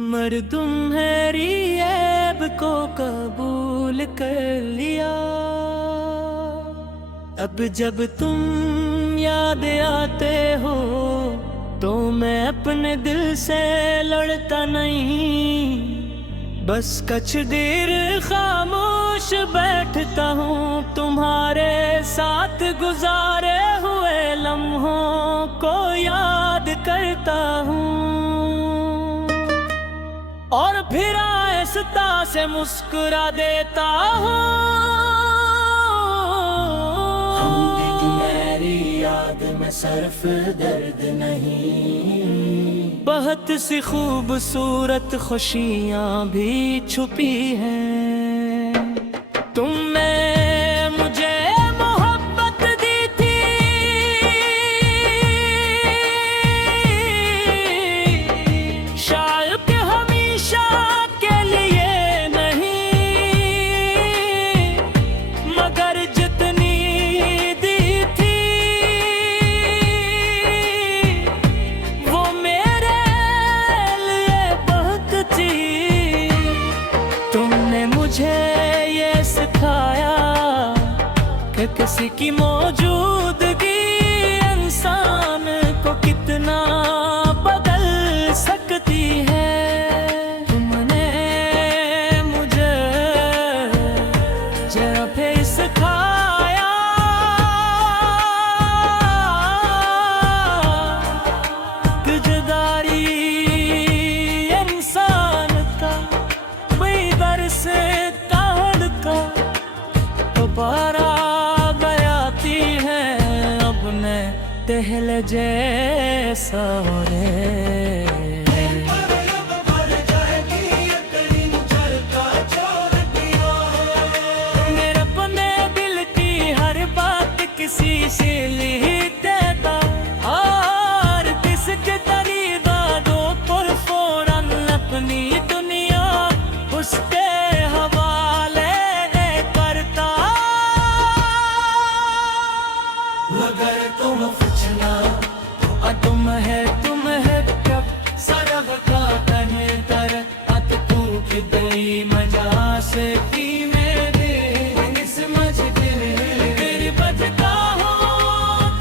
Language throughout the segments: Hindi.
मर्दुम ऐब को कबूल कर लिया। अब जब तुम याद आते हो तो मैं अपने दिल से लड़ता नहीं, बस कुछ देर खामोश बैठता हूँ, तुम्हारे साथ गुजारे हुए लम्हों को याद करता हूँ, और फिर आहिस्ता से मुस्कुरा देता हूँ। तुम्हारी याद में सिर्फ दर्द नहीं, बहुत सी खूबसूरत खुशियाँ भी छुपी हैं। तुमने मुझे मोहब्बत दी थी, शायद हमेशा के लिए नहीं, मगर जितनी दी थी वो मेरे लिए बहुत थी। तुमने मुझे ये सिखाया कि किसी की मौजूदगी इंसान को कितना बदल सकती है। तुमने मुझे जरा फिर सिखाया कि जुदाई इंसान का बेदर से काढ़ का दोबारा बयाती है अपने दहल जैसा रे। मेरे अपने दिल की हर बात किसी से लिख देता, और किसके तरीका दो पर फौरन अपनी दुनिया उसके हवाले करता। अगर तुम पूछना तुम है कब सरग का तने तर अत तू कितनी मजा से की मेरे समझ तेरी बचता हो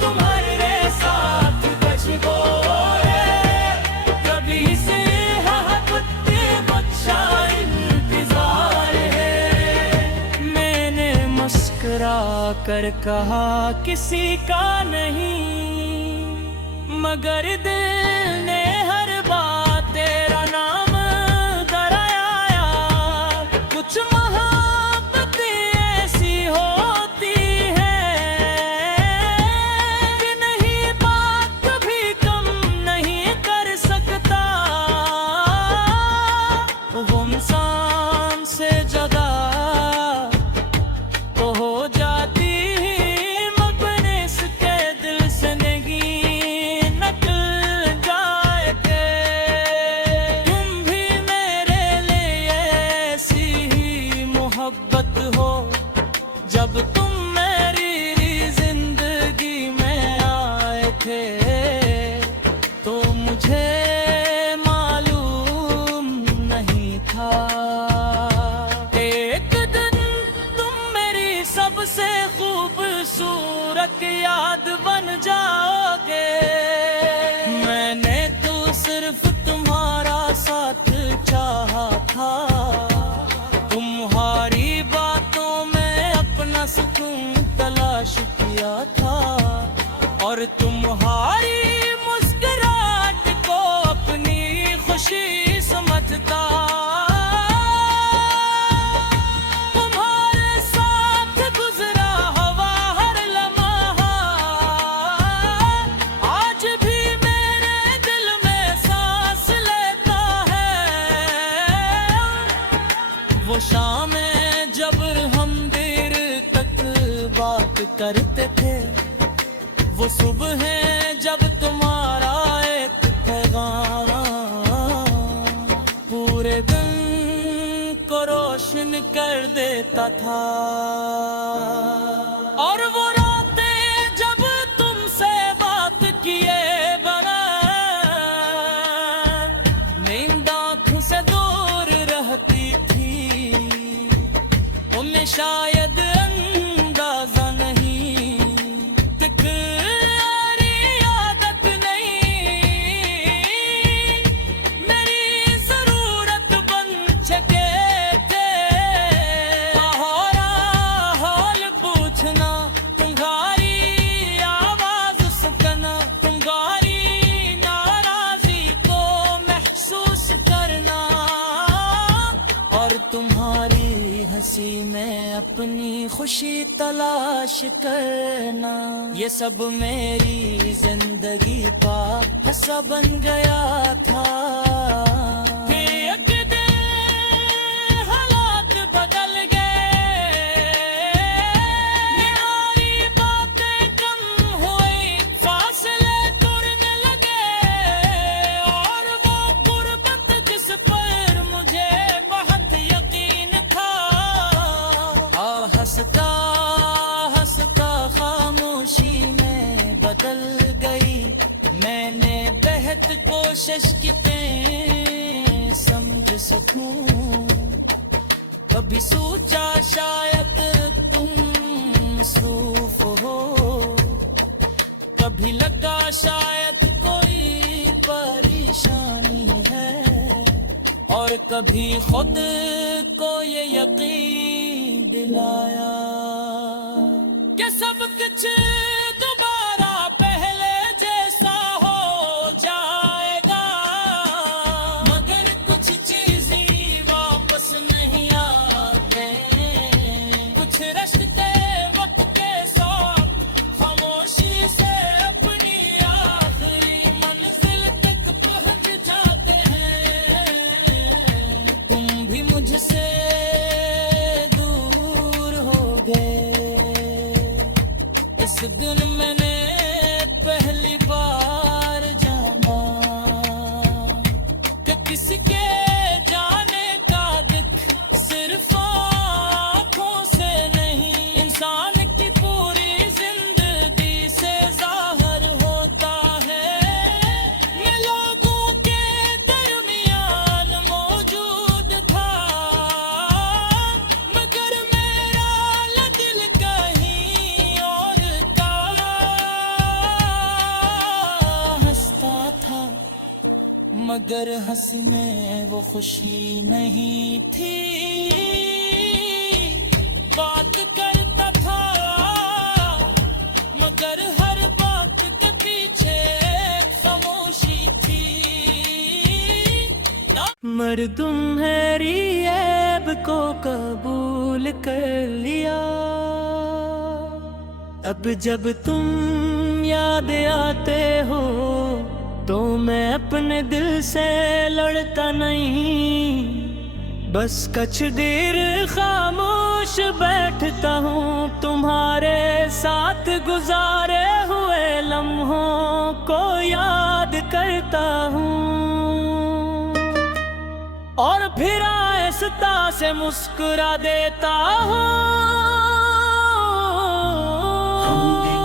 तुम्हारे साथ बच गोरे, कभी से कुत्ते बच्चा इंतजार है। मैंने मुस्कुरा कर कहा किसी का नहीं, मगर दिल ने हर बात तेरा नाम कराया। कुछ मोहब्बत ऐसी होती है कि नहीं बात कभी कम नहीं कर सकता, वो इंसान से जुदा तो हो जाती मगर इसके दिल से नहीं निकल जाए के। तुम भी मेरे लिए ऐसी ही मोहब्बत हो, जब तुम मेरी जिंदगी में आए थे तो मुझे मालूम नहीं था। एक दिन तुम मेरी सबसे खूबसूरत याद बन जाओगे। मैंने तो सिर्फ तुम्हारा साथ चाहा था, तुम्हारी बातों में अपना सुकून तलाश किया था, और तुम्हारी मुस्कुराहट को अपनी खुशी समझता। तुम्हारे साथ गुजरा हुआ हर लम्हा आज भी मेरे दिल में सांस लेता है। वो शामें जब हम देर तक बात करते थे, वो सुबह जब तुम्हारा एक पैगाम पूरे दिन को रोशन कर देता था, और वो रातें जब तुमसे बात किए बगैर नींद आँख से शायद अंदाजा नहीं, तिकरारी आदत नहीं, मेरी जरूरत बन चुके थे। हौरा हाल पूछना, तुम्हारी आवाज सुनना, तुम्हारी नाराजी को महसूस करना, और तुम्हारी हंसी में अपनी खुशी तलाश करना। ये सब मेरी जिंदगी का हिस्सा बन गया था। फिर एक दिन हालात बदल गए, निहारी बातें कम हुई, फासले टूटने लगे, और वो गुर्बत जिस पर मुझे बहुत यकीन था, हंसता हंसता खामोशी में बदल गई। मैंने बेहद कोशिश की समझ सकूं, कभी सोचा शायद तुम मसरूफ हो, कभी लगा शायद कोई परेशानी है, और कभी खुद को ये यकीन दिलाया कि सब कुछ दोबारा पहले जैसा हो जाएगा, मगर कुछ चीजें वापस नहीं आते। कुछ रास्ते वक्त के साथ खामोशी से अपनी आखिरी मंजिल तक पहुंच जाते हैं। तुम भी मुझसे दूर हो गए, इस दिन मैंने पहली बार जाना कि किसके जाने का दुख सिर्फ आँखों से नहीं, इंसान की पूरी जिंदगी से जाहिर होता है। मैं लोगों के दरमियान मौजूद था, मगर मेरा दिल कहीं और का हंसता था, मगर हंसी में वो खुशी नहीं थी। बात करता था, मगर हर बात के पीछे खामोशी थी। मर्दुम है ऐब को कबूल कर लिया, अब जब तुम याद आते हो तो मैं अपने दिल से लड़ता नहीं, बस कुछ देर खामोश बैठता हूँ, तुम्हारे साथ गुजारे हुए लम्हों को याद करता हूँ, और फिर आहिस्ता से मुस्कुरा देता हूँ।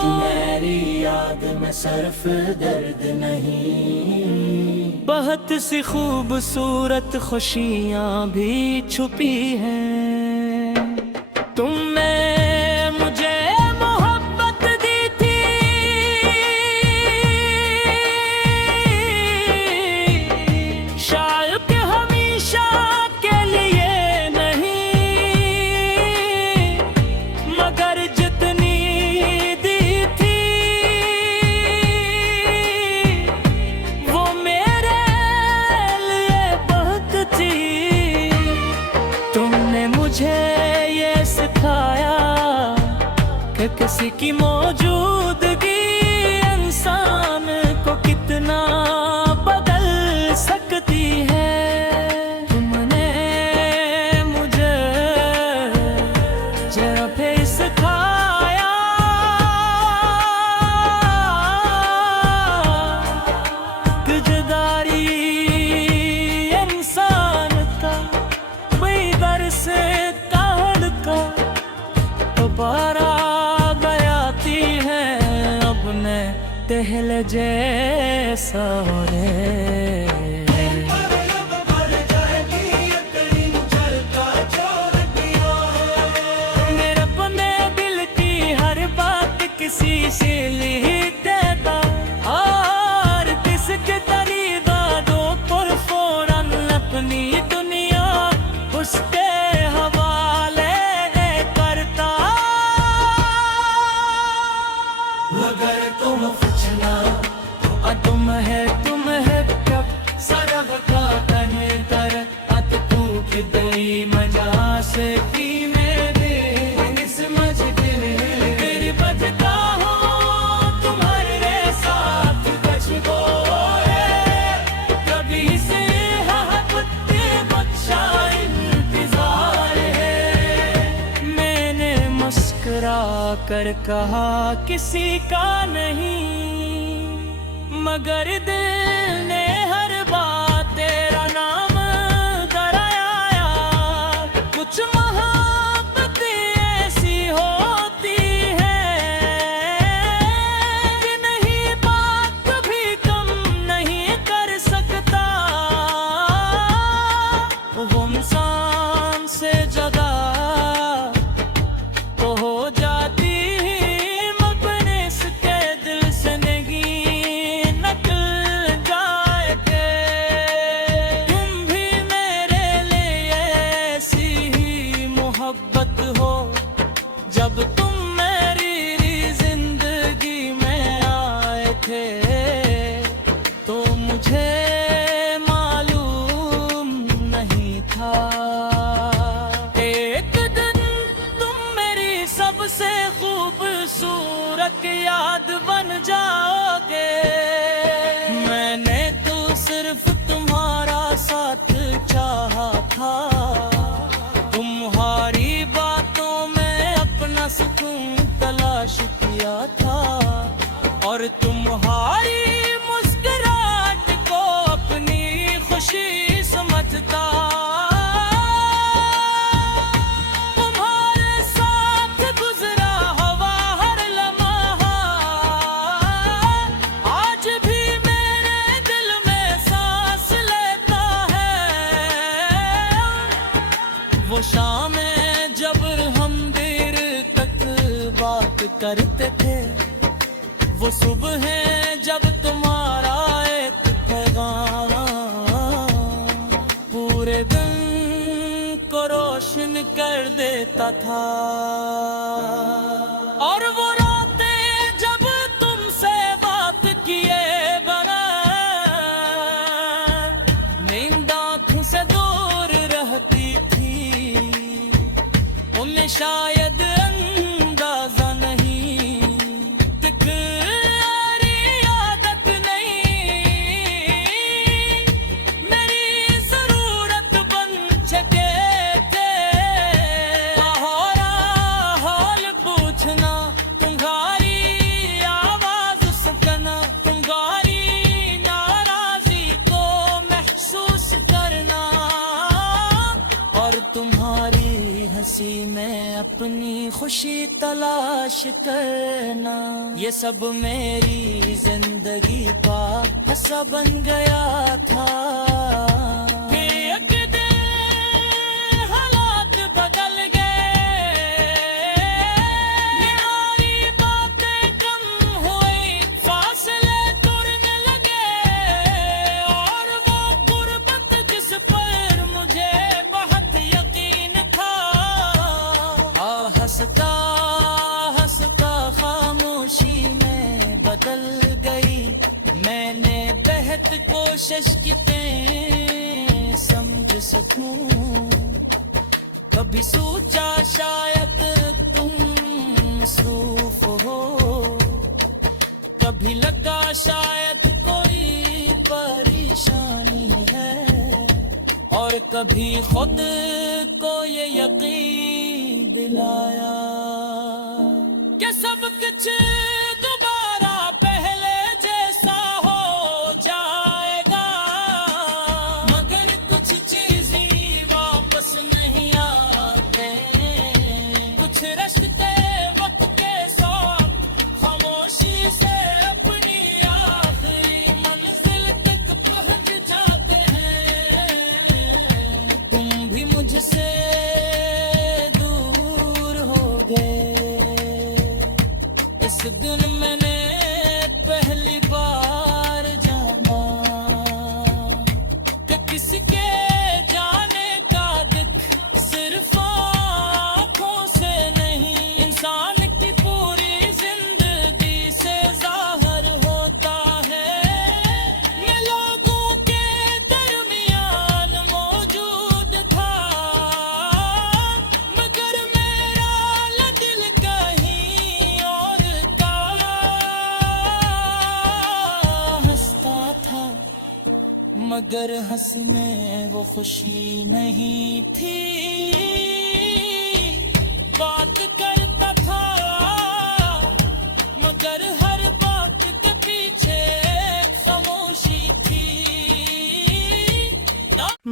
तुम्हारी याद में सिर्फ दर्द नहीं, बहुत सी खूबसूरत खुशियाँ भी छुपी हैं। तुमने मुझे मोहब्बत दी थी, शायद हमेशा के लिए नहीं, मगर जितनी दी थी वो मेरे लिए बहुत थी। तुमने मुझे ये सिखाया कि किसी की मौजूदगी इंसान को कितना बदल सकती है। तुमने मुझे जब भी सिखाया कि जुदाई इंसान का बेदर से ताड़ का दोबारा गयाती है अपने तहल जैसा रे। आकर कहा किसी का नहीं, मगर दिल ने हर बात तेरा नाम कराया। कुछ मोहब्बत ऐसी होती है कि नहीं बात कभी कम नहीं कर सकता। वो इंसान से जगा तो हो जाती अपने इसके दिल से नहीं निकल जाए के। तुम भी मेरे लिए ऐसी ही मोहब्बत हो, जब तुम मेरी जिंदगी में आए थे तो मुझे मालूम नहीं था। एक दिन तुम मेरी सबसे खूबसूरत याद बन जाओगे। मैंने तो सिर्फ तुम्हारा साथ चाहा था, तुम्हारी बातों में अपना सुकून तलाश किया था, और तुम्हारी मुस्कुराहट को अपनी खुशी समझता। तुम्हारे साथ गुजरा हवा हर लम्हा, आज भी मेरे दिल में सांस लेता है। वो शामें जब हम देर तक बात करते थे, वो सुबह जब तुम्हारा एक पैगाम पूरे दिन को रोशन कर देता था। और वो रातें जब तुमसे बात किए बगैर नींद आँखों से दूर रहती थी, उन्हें शायद अंदाजा नहीं, तुम्हारी आदत नहीं, मेरी जरूरत बन चुके थे। तुम्हारा हाल पूछना, तुम्हारी आवाज सुनना, तुम्हारी नाराजी को महसूस करना, और तुम्हारी हंसी में अपनी खुशी तलाश करना, ये सब मेरी जिंदगी का हिस्सा बन गया था। फिर एक दिन हालात बदल गए, हमारी बातें कम हुई, फासले तुरने लगे, और वो गुर्बत जिस पर मुझे बहुत यकीन था, हंसता हंसता खामोशी में बदल गई। मैंने बेहद कोशिश की समझ सकूं, कभी सोचा शायद तुम मसरूफ हो, कभी लगा शायद कोई परेशानी है, और कभी खुद को ये यकीन दिलाया कि सब कुछ दोबारा पहले जैसा हो जाएगा, मगर कुछ चीजें वापस नहीं आते। कुछ रास्ते वक्त के साथ खामोशी से अपनी आखिरी मंजिल तक पहुंच जाते हैं। तुम भी मुझसे दूर हो गए, इस दिन मैंने पहली बार जाना कि किसके जाने का दुख सिर्फ आँखों से नहीं, इंसान की पूरी जिंदगी से जाहिर होता है। मैं लोगों के दरमियान मौजूद था, मगर मेरा दिल कहीं और का हंसता था, मगर हंसी में वो खुशी नहीं थी। बात करता था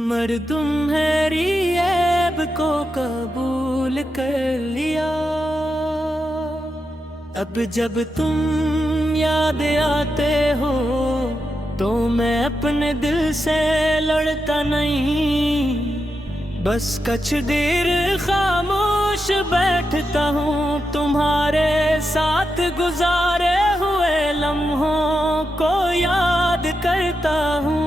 तुम्हारी ऐब को कबूल कर लिया। अब जब तुम याद आते हो तो मैं अपने दिल से लड़ता नहीं, बस कुछ देर खामोश बैठता हूँ, तुम्हारे साथ गुजारे हुए लम्हों को याद करता हूँ,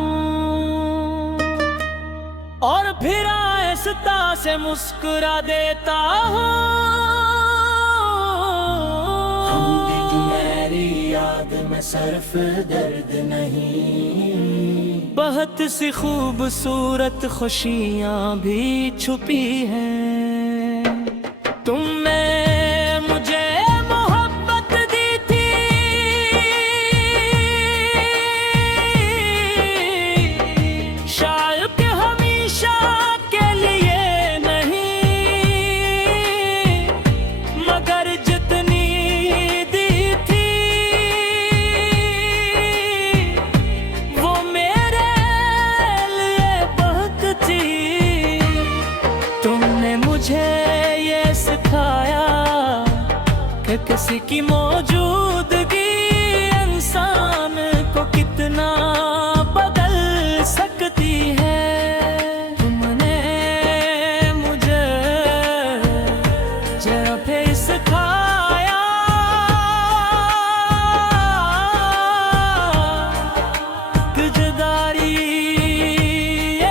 और फिर आहिस्ता से मुस्कुरा देता हूँ। तुम्हारी याद में सिर्फ दर्द नहीं, बहुत सी खूबसूरत खुशियाँ भी छुपी हैं। तुमने मुझे मोहब्बत दी थी, शायद हमेशा के लिए नहीं, मगर जितनी दी थी वो मेरे लिए बहुत थी। तुमने मुझे ये सिखाया कि किसी की मौजूदगी इंसान को कितना बदल सकती है। तुमने मुझे जब ये सिखाया कि जुदाई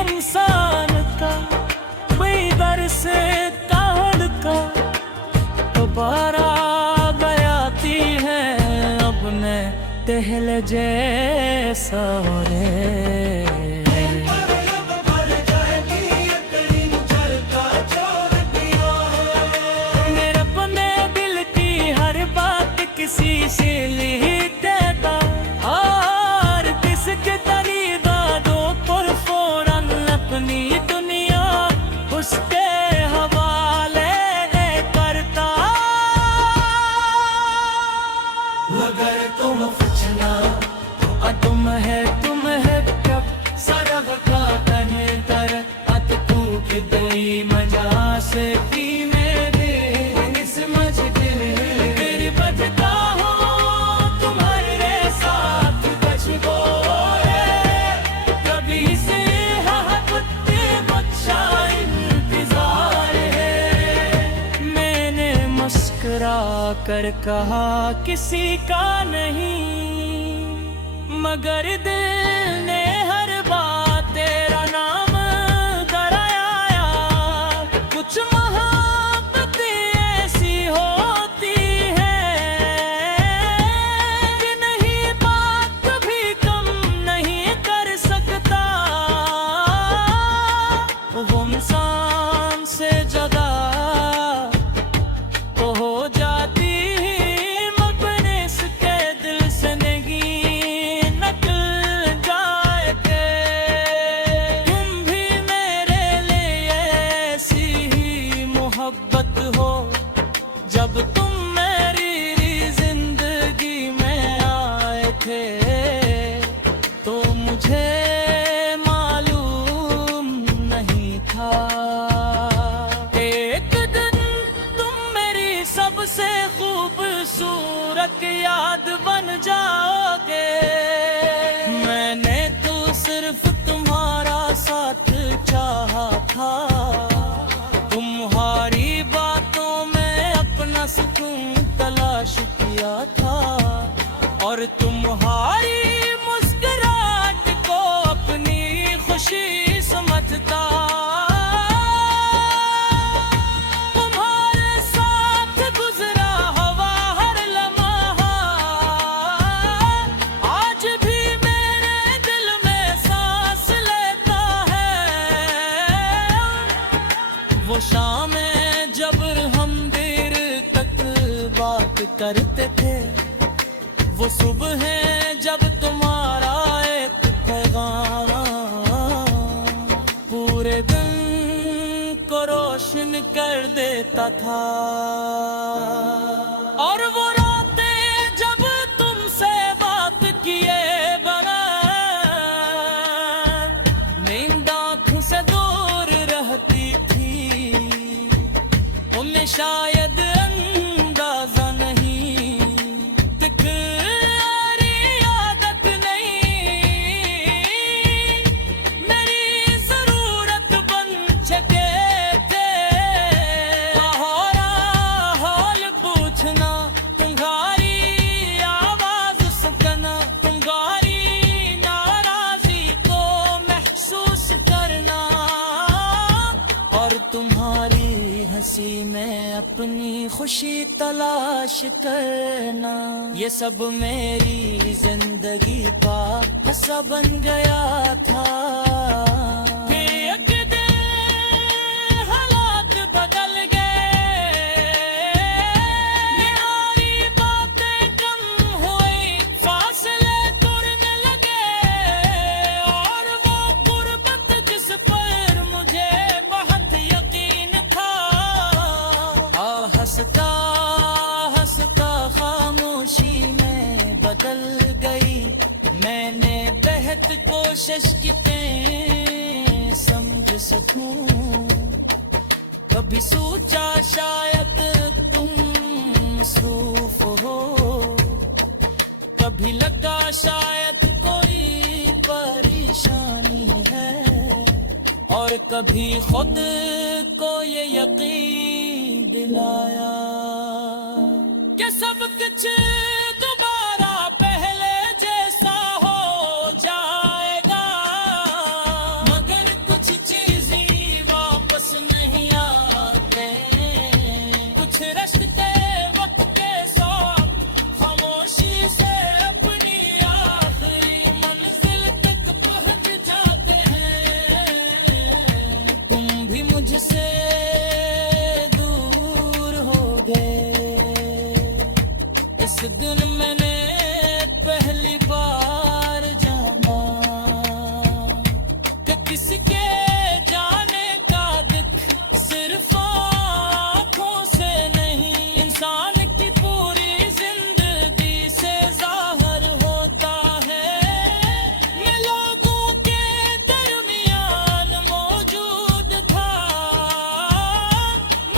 इंसान का बेदर से काढ़ का दोबारा बयाती है अपने दहल जैसा रे। मेरे अपने दिल की हर बात किसी से लिख देता, और किसके तरीका दो पर फौरन अपनी दुनिया उसके हवाले करता। अगर तुम पूछना तो तुम है कब सरग का तने तर अत कूक दई मजा से पी मेरे समझ के मेरी बचता हो तुम्हारे साथ बच गो कभी से कुत्ते बच्चा इंतजार है। मैंने मुस्कुरा कर कहा किसी का नहीं, मगर दिल ने हर बात तेरा नाम कराया। कुछ मोहब्बत ऐसी होती है कि नहीं बात कभी कम नहीं कर सकता, वो इंसान से जुदा तो हो जाती जब तुम मेरी जिंदगी में आए थे तो मुझे मालूम नहीं था। एक दिन तुम मेरी सबसे खूबसूरत याद बन जाओगे। मैंने तो सिर्फ तुम्हारा साथ चाहा था, तुम्हारी बातों में अपना सुकून तलाश किया था, और तुम्हारी मुस्कुराहट को अपनी खुशी समझता। तुम्हारे साथ गुजरा हुआ हर लम्हा आज भी मेरे दिल में सांस लेता है। वो शामें जब हम देर तक बात करते थे, वो सुबह है जब तुम्हारा एक पैगाम पूरे दिन को रोशन कर देता था। और वो राते जब तुमसे बात किए बगैर नींद आँख से शायद अंदाजा नहीं, दिखरी आदत नहीं, मेरी जरूरत बन चुके थे। हाल पूछना, तुम्हारी आवाज सुनना, तुम्हारी नाराजी को महसूस करना, और तुम्हारी हंसी में अपनी खुशी तलाश करना। ये सब मेरी जिंदगी का हिस्सा बन गया था। फिर एक दिन हालात बदल गए, यारी बातें कम हुई, फासले तुरने लगे, और वो गुर्बत जिस पर मुझे बहुत यकीन था, हंसता हंसता खामोशी में बदल गई। मैंने बेहद कोशिश की समझ सकूं, कभी सोचा शायद तुम मसरूफ हो, कभी लगा शायद कोई परेशानी है, और कभी खुद को ये यकीन दिलाया कि सब कुछ दोबारा पहले जैसा हो जाएगा। मगर कुछ चीजें वापस नहीं आते, कुछ रास्ते वक्त के साथ खामोशी से अपनी आखिरी मंजिल तक पहुंच जाते हैं। तुम भी मुझसे दूर हो गए, इस दिन मैंने पहली बार जाना कि किसके जाने का दुख सिर्फ आँखों से नहीं, इंसान की पूरी जिंदगी से जाहिर होता है। मैं लोगों के दरमियान मौजूद था,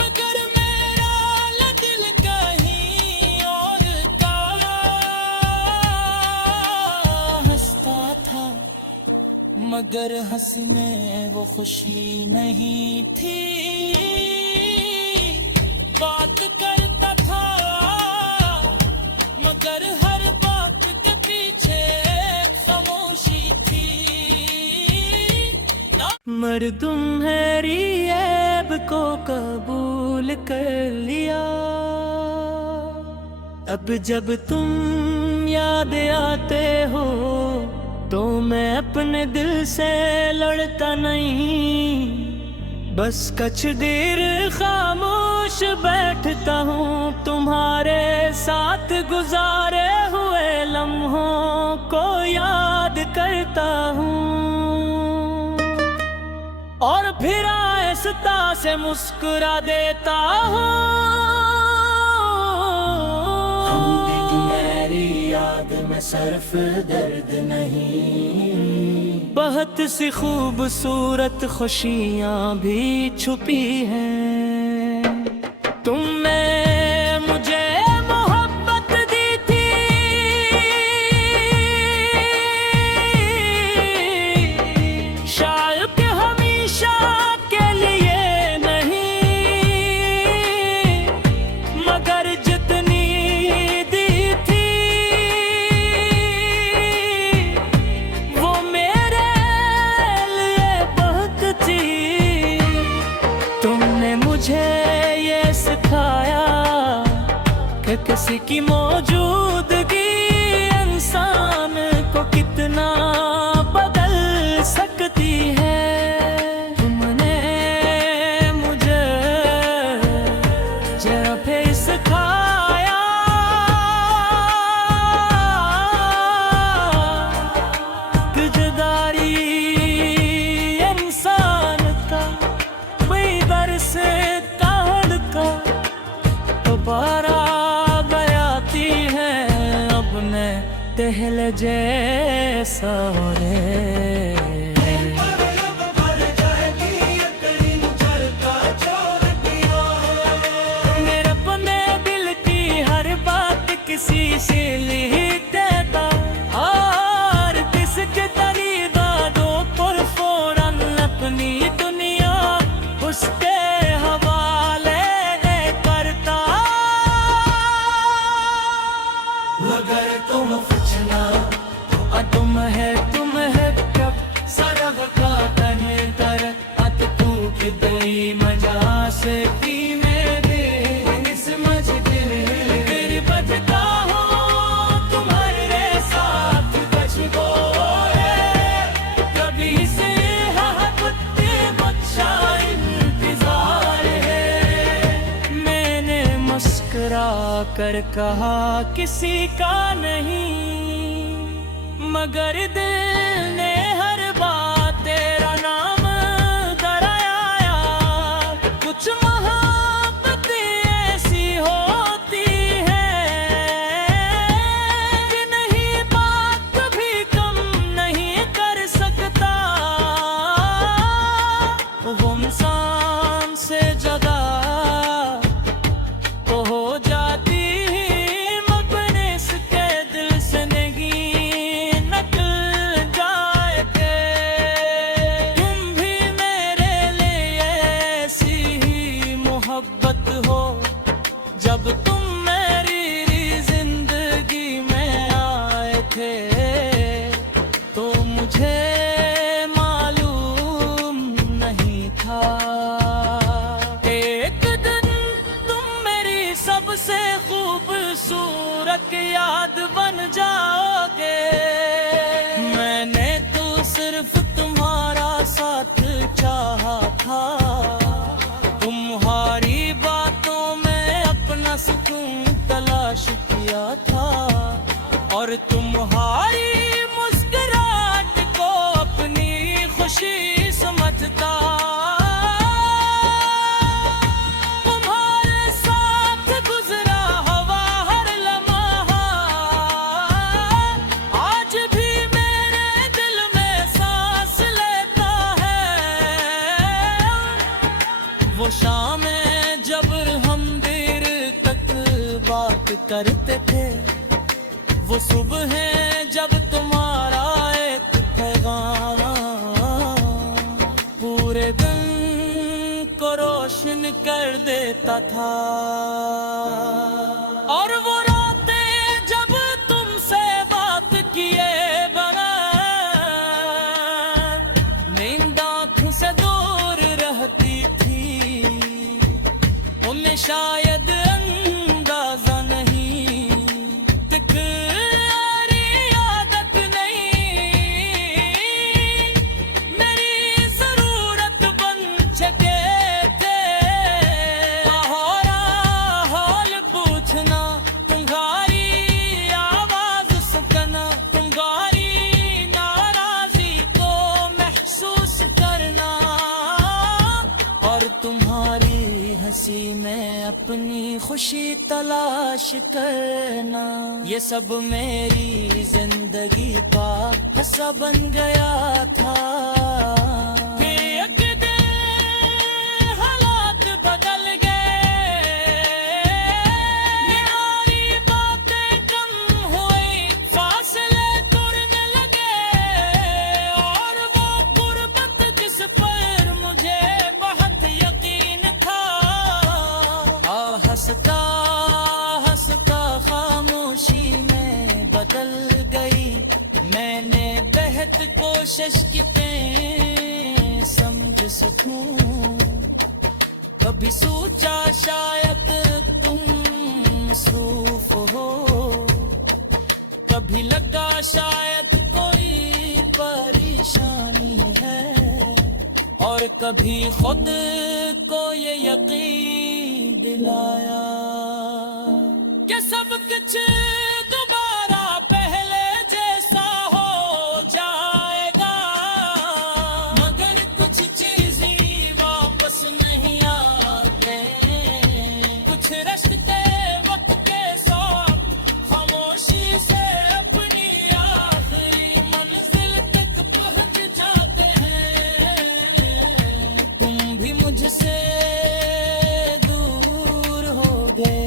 मगर मेरा दिल कहीं और का हंसता था, मगर हंसी में वो खुशी नहीं थी। बात करता था, मगर हर बात के पीछे खामोशी थी। मर्दुम हैरी ऐब को कबूल कर लिया, अब जब तुम याद आते हो तो मैं अपने दिल से लड़ता नहीं, बस कुछ देर खामोश बैठता हूँ, तुम्हारे साथ गुजारे हुए लम्हों को याद करता हूँ, और फिर आहिस्ता से मुस्कुरा देता हूँ। मेरी याद में सिर्फ दर्द नहीं, बहुत सी खूबसूरत खुशियाँ भी छुपी हैं। तुमने मुझे मोहब्बत दी थी, शायद हमेशा के लिए नहीं, मगर जितनी दी थी वो मेरे लिए बहुत थी। तुमने मुझे ये सिखाया कि किसी की मौजूदगी इंसान को कितना बदल सकती है। तुमने मुझे जरा फिर सिखाया कि जुदाई इंसान का बेदर से काल का दोबारा बयाती है अपने पहले जैसा रे। उसके हवाले करता। अगर तुम पूछना तुम है कब सरग का तने तर अत तू कितनी मजा से पी मेरे समझ फिर बचता हो तुम्हारे साथ बच गोए कभी से कुत्ते बच्चा इंतजार है। मैंने मुस्कुरा कर कहा किसी का नहीं, मगर दिल ने हर बात तेरा नाम दराया। कुछ मोहब्बत ऐसी होती है कि नहीं बात कभी कम नहीं कर सकता। वो इंसान से जगा तो हो जाती जब तुम मेरी जिंदगी में आए थे तो मुझे मालूम नहीं था। एक दिन तुम मेरी सबसे खूबसूरत याद बन जाओगे। मैंने तो सिर्फ तुम्हारा साथ चाहा था, तुम्हारी बातों में अपना सुकून तलाश किया था और तुम्हारी मुस्कुराहट को अपनी खुशी समझता। तुम्हारे साथ गुजरा हुआ हर लम्हा आज भी मेरे दिल में सांस लेता है। वो शामें जब हम देर तक बात करते थे, वो सुबह जब तुम्हारा एक पैगाम पूरे दिन को रोशन कर देता था। और वो रातें जब तुमसे बात किए बगैर नींद आँखों से दूर रहती थी, उन्हें शायद अंदाजा नहीं तुम्हारी आदत नहीं मेरी जरूरत बन चुके थे। हाल पूछना तुम्हारी आवाज सुनना, तुम्हारी नाराजी को महसूस करना और तुम्हारी हंसी में अपनी खुशी तलाश करना। ये सब मेरी जिंदगी का हिस्सा बन गया था। एक दिन हालात बदल गए, न्यारी बातें कम हुई, फासले तुरने लगे और वो गुर्बत जिस पर मुझे बहुत यकीन था हंसता हंसता खामोशी में बदल गई। मैंने बेहद कोशिश की समझ सकूं, कभी सोचा शायद तुम मसरूफ हो, कभी लगा शायद कोई परेशानी है और कभी खुद को ये यकीन दिलाया कि सब कुछ दोबारा पहले जैसा हो जाएगा। मगर कुछ चीजें वापस नहीं आते, कुछ रास्ते वक्त के साथ खामोशी से अपनी आखिरी मंजिल तक पहुंच जाते हैं। तुम भी मुझसे दूर हो गए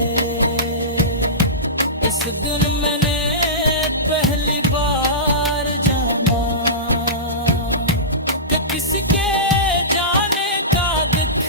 इस दिन मैंने पहली बार जाना कि किसी के जाने का दुख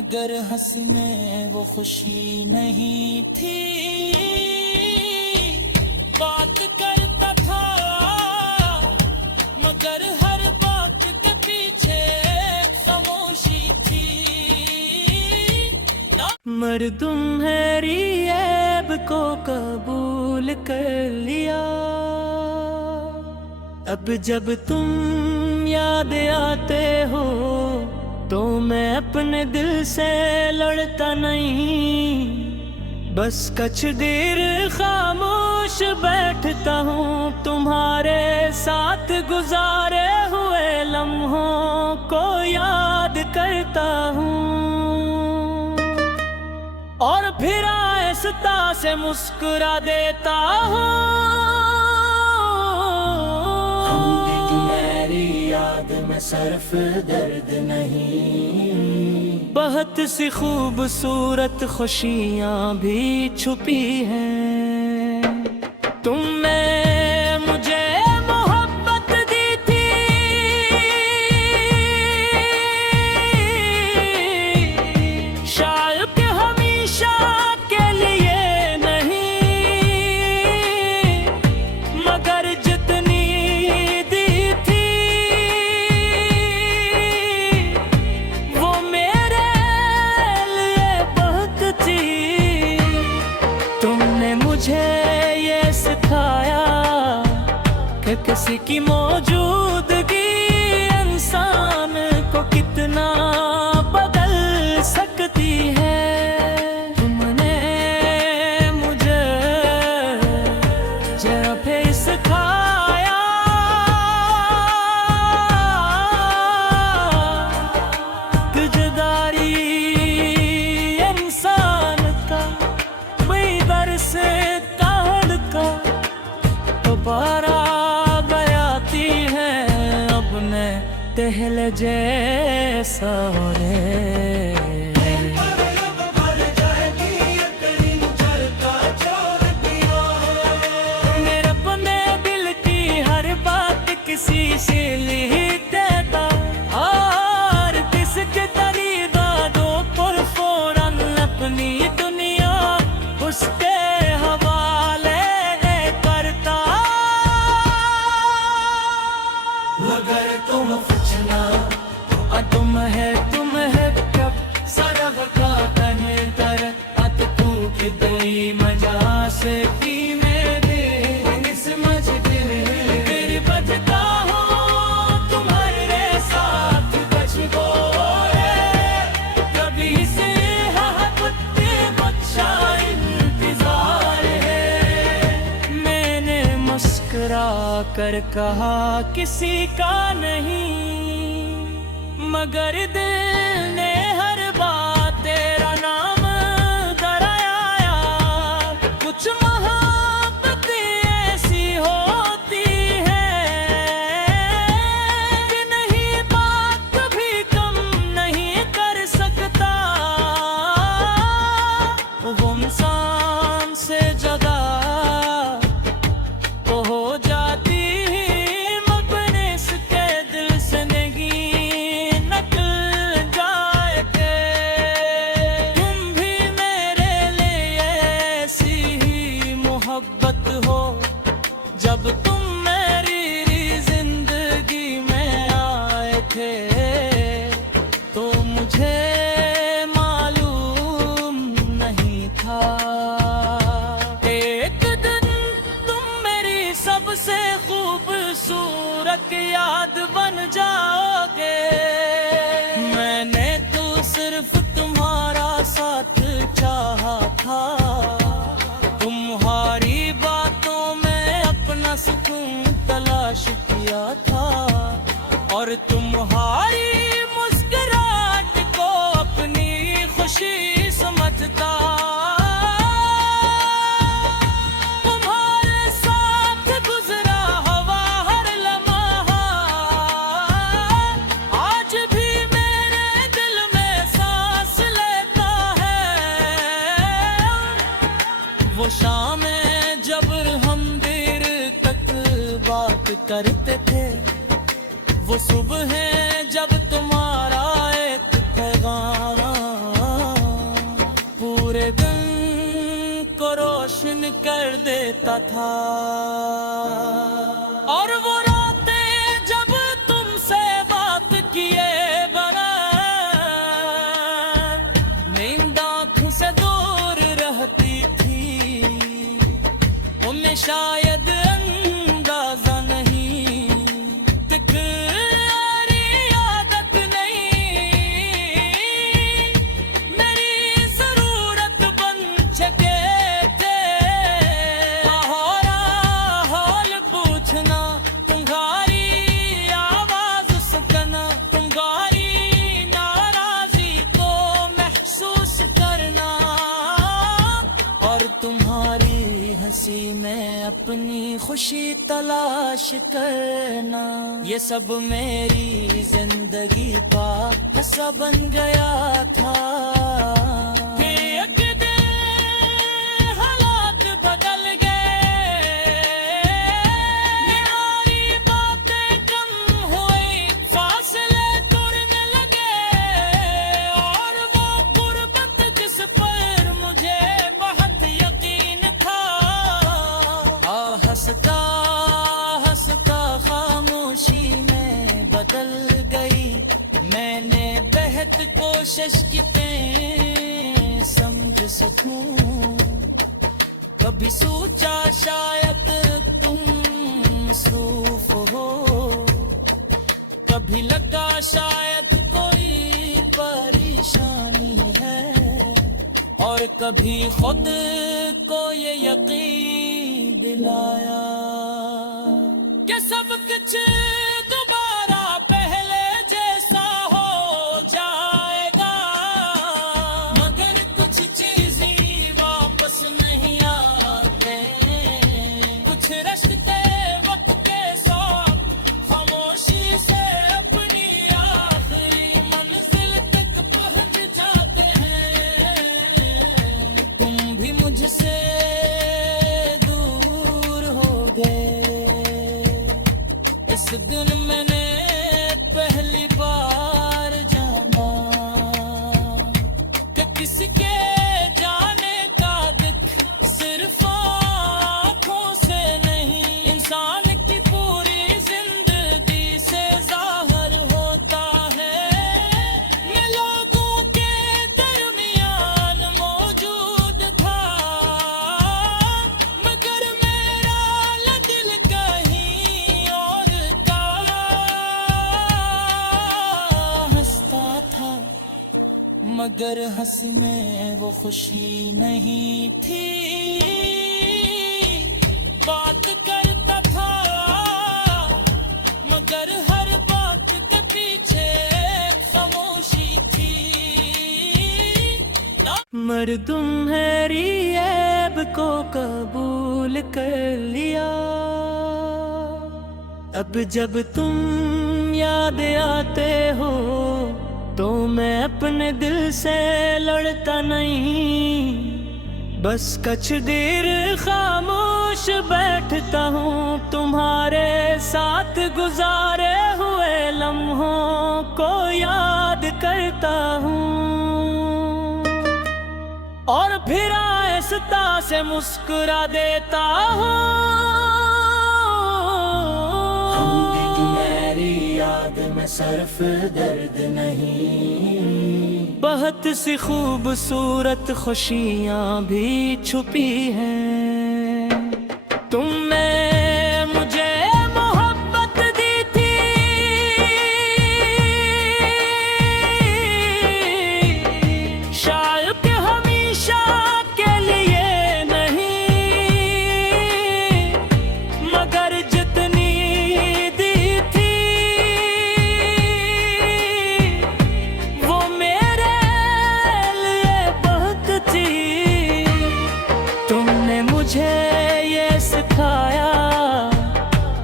मगर हंसने वो खुशी नहीं थी। बात करता था मगर हर बात के पीछे खामोशी थी। मर्दुम है ऐब को कबूल कर लिया। अब जब तुम याद आते हो तो मैं अपने दिल से लड़ता नहीं, बस कुछ देर खामोश बैठता हूँ, तुम्हारे साथ गुजारे हुए लम्हों को याद करता हूँ। और फिर आहिस्ता से मुस्कुरा देता हूँ। याद में सिर्फ दर्द नहीं, बहुत सी खूबसूरत खुशियाँ भी छुपी हैं। तुमने मुझे मोहब्बत दी थी, शायद हमेशा के लिए नहीं, मगर जितनी मुझे ये सिखाया कि किसी की मौजूदगी इंसान को कितना बदल सकती है। तुमने मुझे जब भी सिखाया कि जुदाई इंसान का बेदर से दोबारा बयाती है अपने दहल जैसा रे। मेरे अपने दिल की हर बात किसी से लिखते था, और किसके तरीदा दो पर फौरन अपनी दुनिया उसके हवाले करता। अगर तुम पूछना तुम है कब सरग का तने तर अत तू कितनी मजा से की मेरे समझ फिर बचता हूँ तुम्हारे साथ बच गोरे। कभी से बच्चा इंतजार है, मैंने मुस्कुरा कर कहा किसी का नहीं, मगर दिल ने हर बात तेरा नाम दोहराया। कुछ मोहब्बत ऐसी होती है कि नहीं बात कभी कम नहीं कर सकता। वो इंसान से जगा तो हो जाती जब तुम मेरी जिंदगी में आए थे तो मुझे मालूम नहीं था। एक दिन तुम मेरी सबसे खूबसूरत याद बन जाओगे। मैंने तो सिर्फ तुम्हारा साथ चाहा था, तुम्हारी बातों में अपना सुकून तलाश किया था, और तुम्हारी मुस्कुराहट को अपनी खुशी समझता। तुम्हारे साथ गुजरा हवा हर लम्हा आज भी मेरे दिल में सांस लेता है। वो शामें जब हम देर तक बात करते थे, वो सुबह है जब तुम्हारा एक पैगाम कर देता था। और वो रातें जब तुमसे बात किए बगैर नींद आँख से दूर रहती थी, तुम्हें शायद अंदाजा नहीं, तुम्हारी आदत नहीं, मेरी जरूरत बन चुके थे। हाल पूछना, तुम्हारी आवाज सुनना, तुम्हारी नाराजी को महसूस करना, और तुम्हारी हंसी में अपनी खुशी तलाश करना। ये सब मेरी जिंदगी का हिस्सा बन गया था। फिर एक दिन हालात बदल गए, यारी बातें कम हुई, फासले टूटने लगे, और वो गुर्बत जिस पर मुझे बहुत यकीन था, हंसता हंसता खामोशी में बदल गई। मैंने बेहद कोशिश की समझ सकूं, कभी सोचा शायद तुम मसरूफ हो, कभी लगा शायद कोई परेशानी है, और कभी खुद को ये यकीन दिलाया कि सब कुछ दोबारा पहले जैसा हो जाएगा। मगर कुछ चीजें वापस नहीं आते, कुछ रिश्ते वक्त के साथ खामोशी से अपनी आखिरी मंजिल तक पहुंच जाते हैं। तुम भी मुझसे दूर हो गए, इस दिन मैंने पहली बार जाना कि किसके जाने का दुख सिर्फ आँखों से नहीं, इंसान की पूरी जिंदगी से जाहिर होता है। मैं लोगों के दरमियान मौजूद था, मगर मेरा दिल कहीं और का हंसता था, मगर हंसी में वो खुशी नहीं थी। बात करता था, मगर हर बात के पीछे खामोशी थी। मर्दुम ऐब को कबूल कर लिया, अब जब तुम याद आते हो तो मैं अपने दिल से लड़ता नहीं, बस कुछ देर खामोश बैठता हूँ, तुम्हारे साथ गुजारे हुए लम्हों को याद करता हूँ, और फिर आहिस्ता से मुस्कुरा देता हूँ। याद में सिर्फ दर्द नहीं, बहुत सी खूबसूरत खुशियाँ भी छुपी हैं। तुमने मुझे मोहब्बत दी थी, शायद हमेशा के लिए नहीं, मगर जितनी मुझे ये सिखाया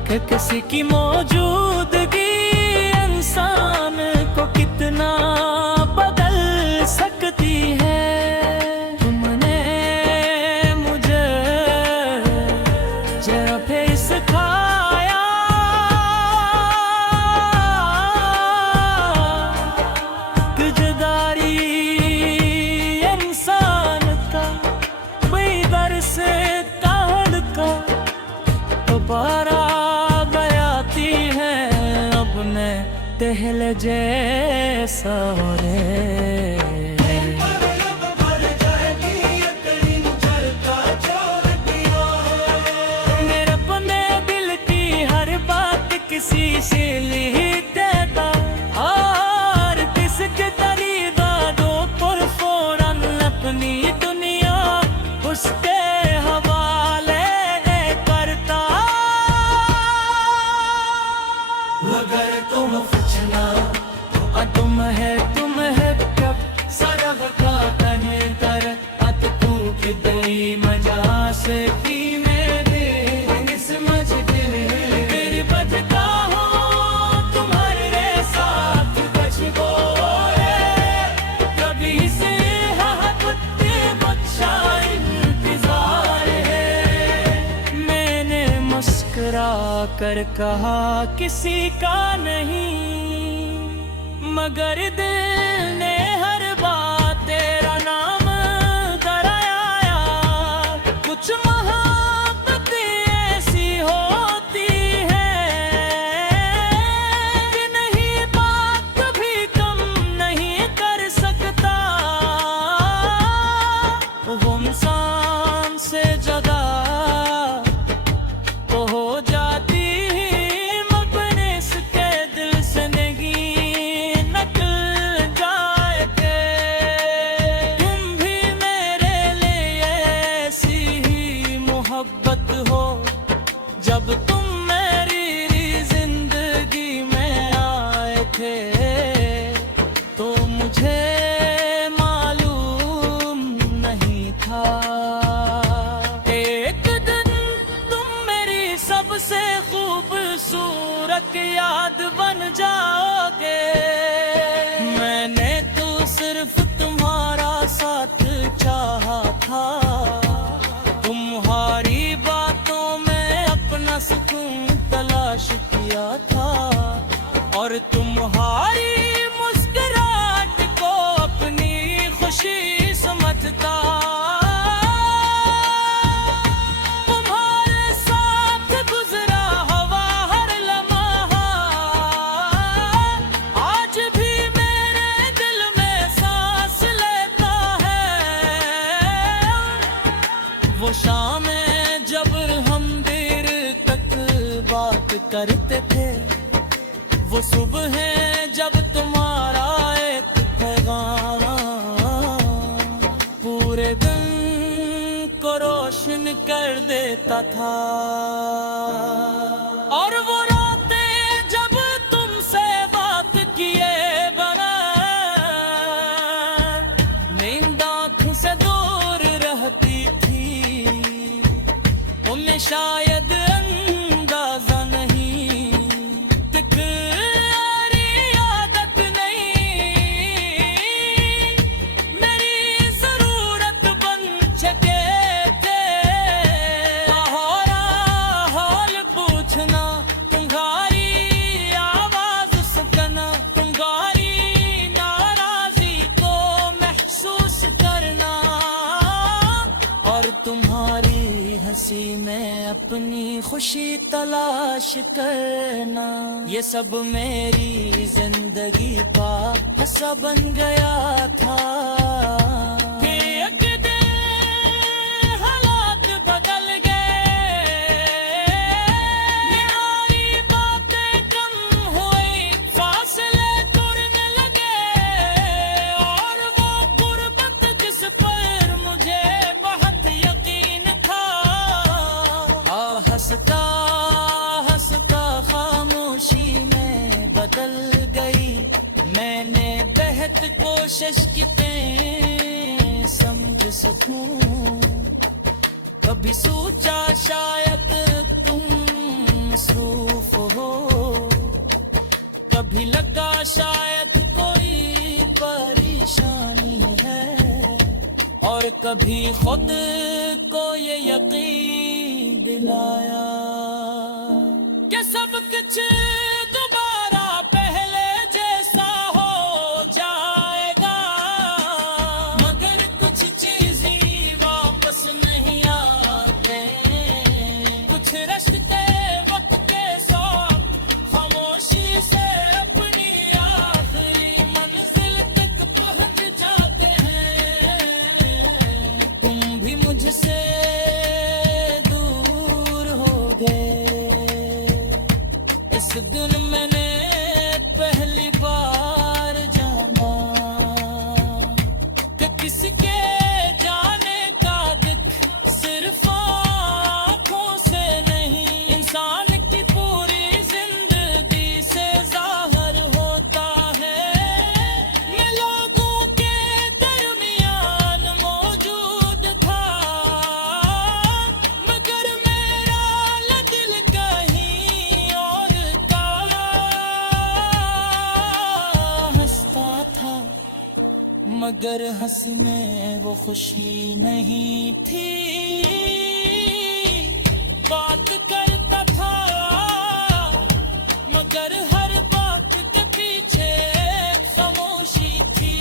कि किसी की मौजूदगी इंसान को कितना बदल सकती है। तुमने मुझे जब सिखाया कि जुदाई इंसान का बेदर से पर आ गयाती है अपने तेहल जैसा रे। मेरे पने दिल की हर बात किसी से लिखते था और किसके तरीका दो पर फौरन अपनी दुनिया उसके हवाले करता। अगर तुम पूछना तो तुम है कब सरग का तने तर अत तू दई मजा से की मेरे समझ मेरी बजता हो तुम्हारे साथ बच गो कभी से कुत्ते बच्चा इंतजार है। मैंने मुस्कुरा कर कहा किसी का नहीं मगर दिल ने हर बात तेरा नाम कराया। कुछ मोहब्बत ऐसी होती है कि नहीं बात कभी कम नहीं कर सकता। वो इंसान से जगा तो हो जाती मगर इसके दिल से नहीं निकल जाए थे। तुम भी मेरे लिए ऐसी ही मोहब्बत हो जब तुम मेरी जिंदगी में आए थे तो मुझे मालूम नहीं था। एक दिन तुम मेरी सबसे खूबसूरत याद बन जाओगे। मैंने तो सिर्फ तुम्हारा साथ चाहा था। तुम्हारी बातों में अपना सुकून तलाश किया था और तुम्हारी मुस्कुराहट को अपनी खुशी समझता। तुम्हारे साथ गुजरा हवा हर लम्हा आज भी मेरे दिल में सांस लेता है। वो शामें जब हम देर तक बात करते थे, वो सुबह है जब तुम्हारा एक पैगाम पूरे दिन को रोशन कर देता था। और वो रातें जब तुमसे बात किए बगैर नींद आँख से दूर रहती थी। तुम्हें शायद अंदाजा नहीं तुम्हारी आदत नहीं मेरी जरूरत बन चुके थे। तुम्हारा हाल पूछना, तुम्हारी आवाज सुनना, तुम्हारी नाराजी को महसूस करना और तुम्हारी हंसी में अपनी खुशी तलाश करना, ये सब मेरी जिंदगी का हिस्सा बन गया था। फिर एक दिन हालात बदल गए, मेरी बातें कम हुई, फासले दूरने लगे और वो गुर्बत जिस पर मुझे बहुत यकीन था हंसता हंसता खामोशी में बदल गई। मैंने बेहद कोशिश की समझ सकूं, कभी सोचा शायद तुम मसरूफ हो, कभी लगा शायद कोई परेशानी है और कभी खुद को ये यकीन दिलाया कि सब कुछ दोबारा पहले जैसा हो जाएगा। मगर कुछ चीजें वापस नहीं आते, कुछ रिश्ते दिन मैंने पहली बार जाना कि किसके जाने का दुख सिर्फ आँखों से नहीं, इंसान की पूरी जिंदगी से जाहिर होता है। मैं लोगों के दरमियान मौजूद था, मगर मेरा दिल कहीं और का हंसता था, मगर हंसी में वो खुशी नहीं थी। बात करता था मगर हर बात के पीछे खामोशी थी।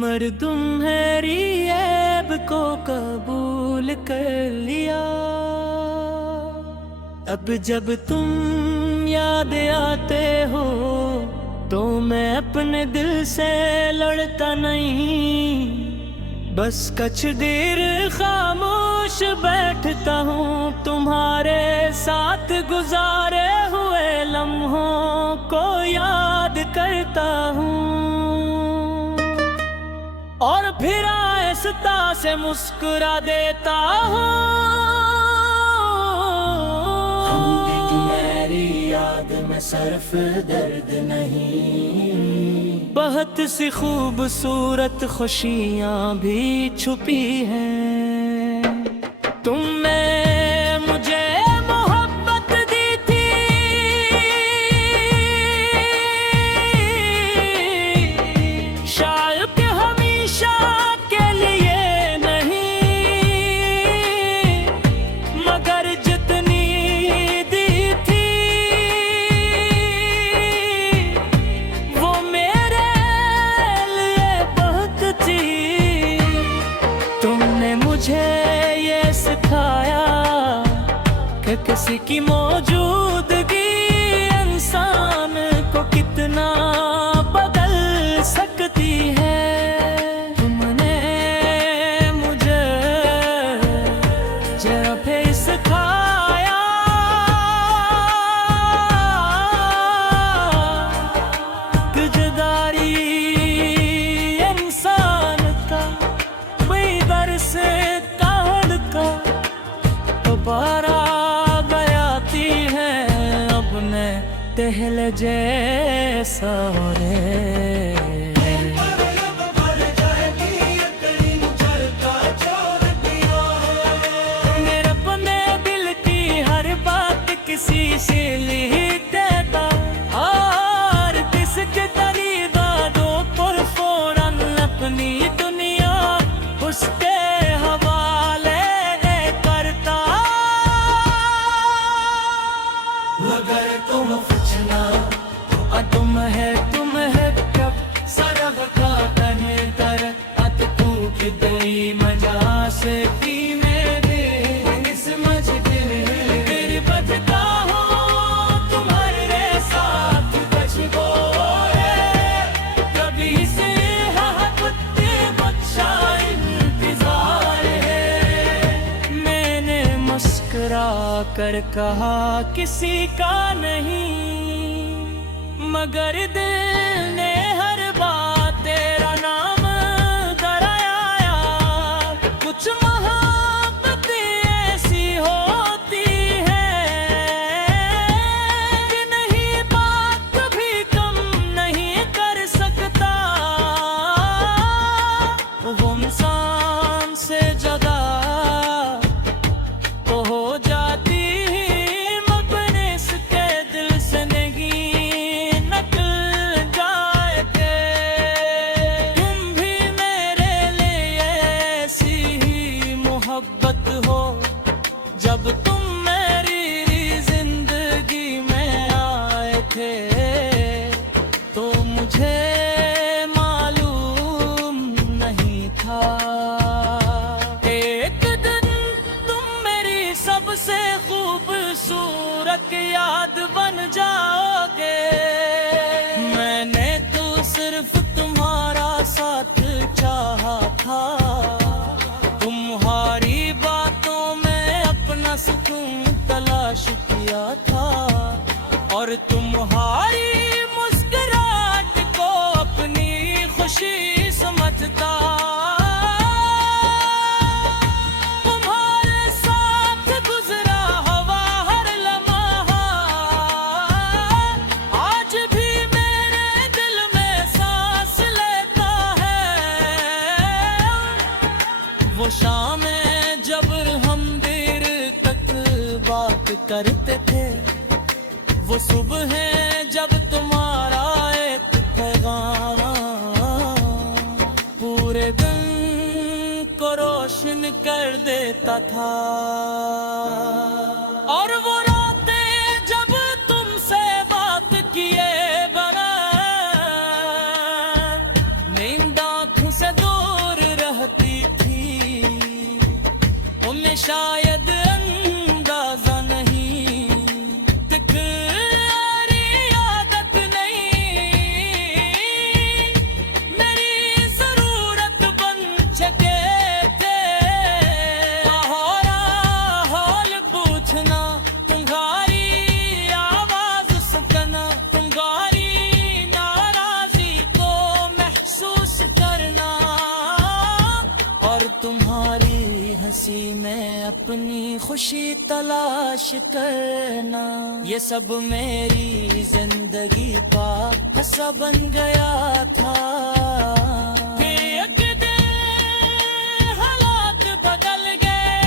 मर्दुम मेरी ऐब को कबूल कर लिया, अब जब तुम याद आते हो तो मैं अपने दिल से लड़ता नहीं, बस कुछ देर खामोश बैठता हूँ, तुम्हारे साथ गुजारे हुए लम्हों को याद करता हूँ, और फिर आहिस्ता से मुस्कुरा देता हूँ। मेरी याद में सिर्फ दर्द नहीं, बहुत सी खूबसूरत खुशियाँ भी छुपी हैं। तुमने मुझे मोहब्बत दी थी, शायद हमेशा के लिए नहीं, मगर जितनी दी थी वो मेरे लिए बहुत थी। तुमने मुझे ये सिखाया कि किसी की मौजूदगी इंसान को कितना बदल सकती है। तुमने मुझे जब सिखाया कि जुदाई इंसान का बेदर से काढ़ का दोबारा बयाती है अपने दहल जैसा रे। मेरे अपने दिल की हर बात किसी से लिख देता, और किसके तरीका दो पर फौरन अपनी दुनिया उसके हवाले करता। अगर तुम कुछ ना तुम है कब सरग का तने तर अत टूट गई मजा से पी मेरे समझ के मेरी बचता हो तुम्हारे साथ बच गोए, कभी से कुत्ते बच्चा इंतजार है। मैंने मुस्कुरा कर कहा किसी का नहीं, मगर दिल ने हर बात तेरा नाम कराया। कुछ मोहब्बत ऐसी होती है कि नहीं बात कभी कम नहीं कर सकता, वो इंसान से जुदा तो हो जाती मगर इसके दिल से नहीं निकल जाएंगे। तुम भी मेरे लिए ऐसी ही मोहब्बत हो, जब तुम मेरी जिंदगी में आए थे तो मुझे मालूम नहीं था। एक दिन तुम मेरी सबसे खूबसूरत याद बन जाओगे। मैंने तो सिर्फ तुम्हारा साथ चाहा था, तुम्हारी बातों में अपना सुकून तलाश किया। दिया था, और तुम्हारी मुस्कुराहट को अपनी खुशी समझता। तुम्हारे साथ गुजरा हवा हर लम्हा, आज भी मेरे दिल में सांस लेता है। वो शामें जब हम देर तक बात करते थे, वो सुबह है जब तुम्हारा एक पैगाम पूरे दिन को रोशन कर देता था। और वो रातें जब तुमसे बात किए बगैर नींद आँखों से दूर रहती थी, उन्हें शायद अंदाजा नहीं, तिकरारी आदत नहीं, मेरी जरूरत बन चुके थे। हाल पूछना, तुम्हारी आवाज सुनना, तुम्हारी नाराजी को महसूस करना, और तुम्हारी हंसी में अपनी खुशी तलाश करना, ये सब मेरी जिंदगी का हिस्सा बन गया था। फिर एक दिन हालात बदल गए,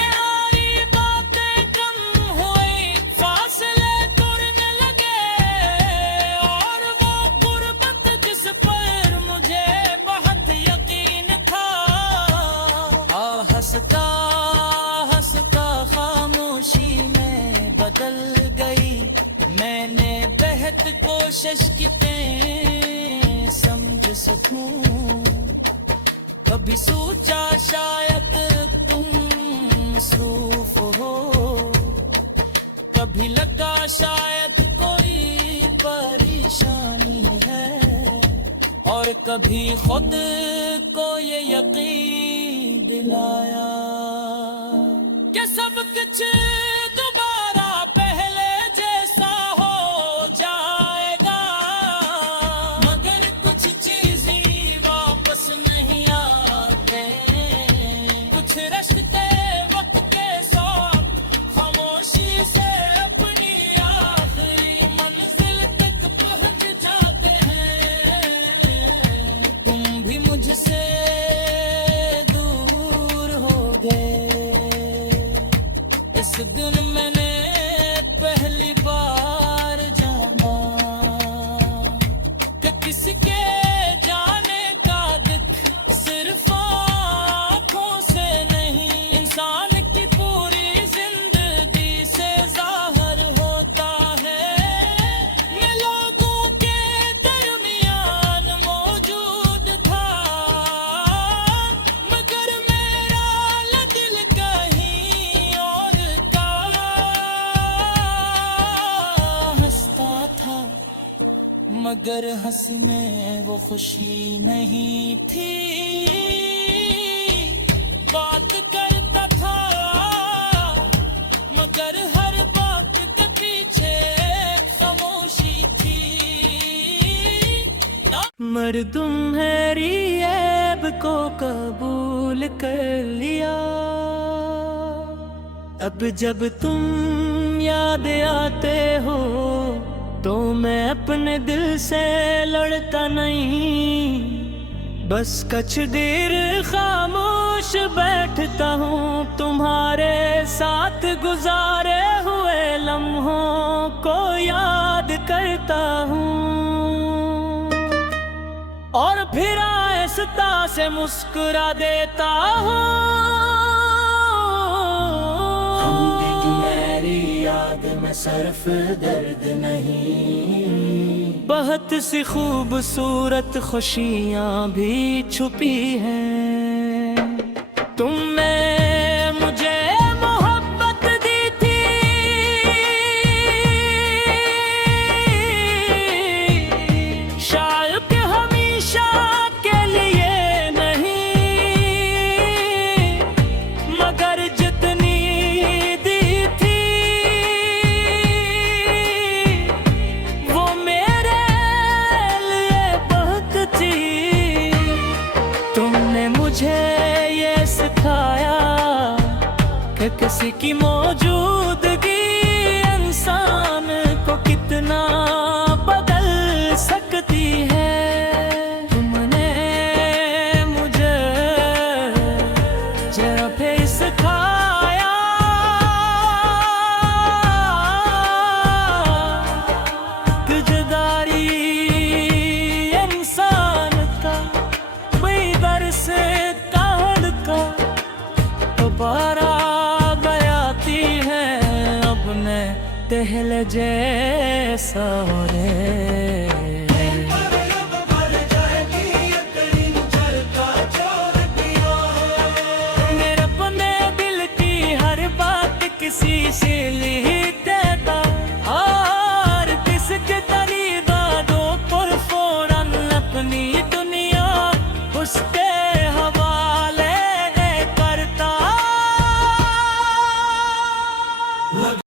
यारी बातें कम हुई, फासले टूटने लगे, और वो गुर्बत जिस पर मुझे बहुत यकीन था, हंसता हंसता खामोशी में बदल गई। मैंने बेहद कोशिश की समझ सकूं, कभी सोचा शायद तुम मसरूफ हो, कभी लगा शायद कोई परेशानी है, और कभी खुद को ये यकीन दिलाया कि सब कुछ दोबारा पहले जैसा हो जाएगा, मगर कुछ चीजें वापस नहीं आते, कुछ रास्ते वक्त के साथ खामोशी से अपनी आखिरी मंजिल तक पहुंच जाते हैं। तुम भी मुझसे दूर हो गए, इस दिन मैंने पहली बार जाना कि किसके जाने का दुख सिर्फ आँखों से नहीं, इंसान की पूरी जिंदगी से जाहिर होता है। मैं लोगों के दरमियान मौजूद था, मगर मेरा दिल कहीं और का, हंसता था मगर हंसी में वो खुशी नहीं थी, बात करता था मगर हर बात के पीछे खामोशी थी। मर्दुम है रिएब को कबूल कर लिया, अब जब तुम याद आते हो तो मैं अपने दिल से लड़ता नहीं, बस कुछ देर खामोश बैठता हूँ, तुम्हारे साथ गुजारे हुए लम्हों को याद करता हूँ, और फिर आहिस्ता से मुस्कुरा देता हूँ। याद में सिर्फ दर्द नहीं, बहुत सी खूबसूरत खुशियाँ भी छुपी हैं। तुमने मुझे मोहब्बत दी थी, शायद हमेशा के लिए नहीं, मगर जितनी दी मुझे ये सिखाया कि किसी की मौजूदगी इंसान को कितना बदल सकती है। तुमने मुझे जरा फिर सिखाया कि जुदाई इंसान का बेदर से काढ़ का दोबारा गयाती है अपने दिल जैसा रे। मेरे अपने दिल की हर बात किसी से